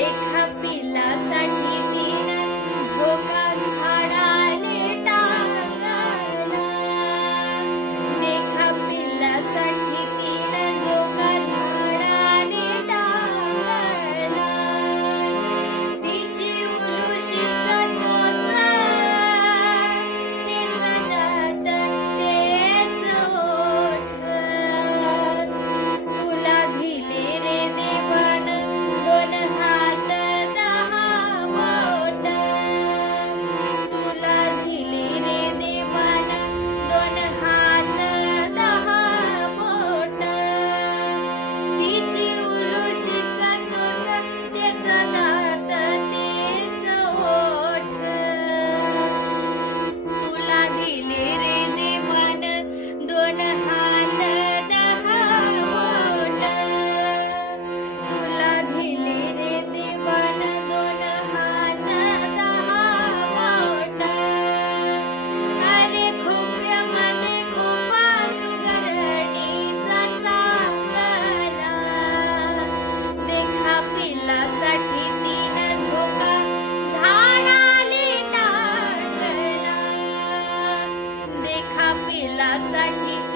देखा पिलासाठी तीन झोका पिलासाठी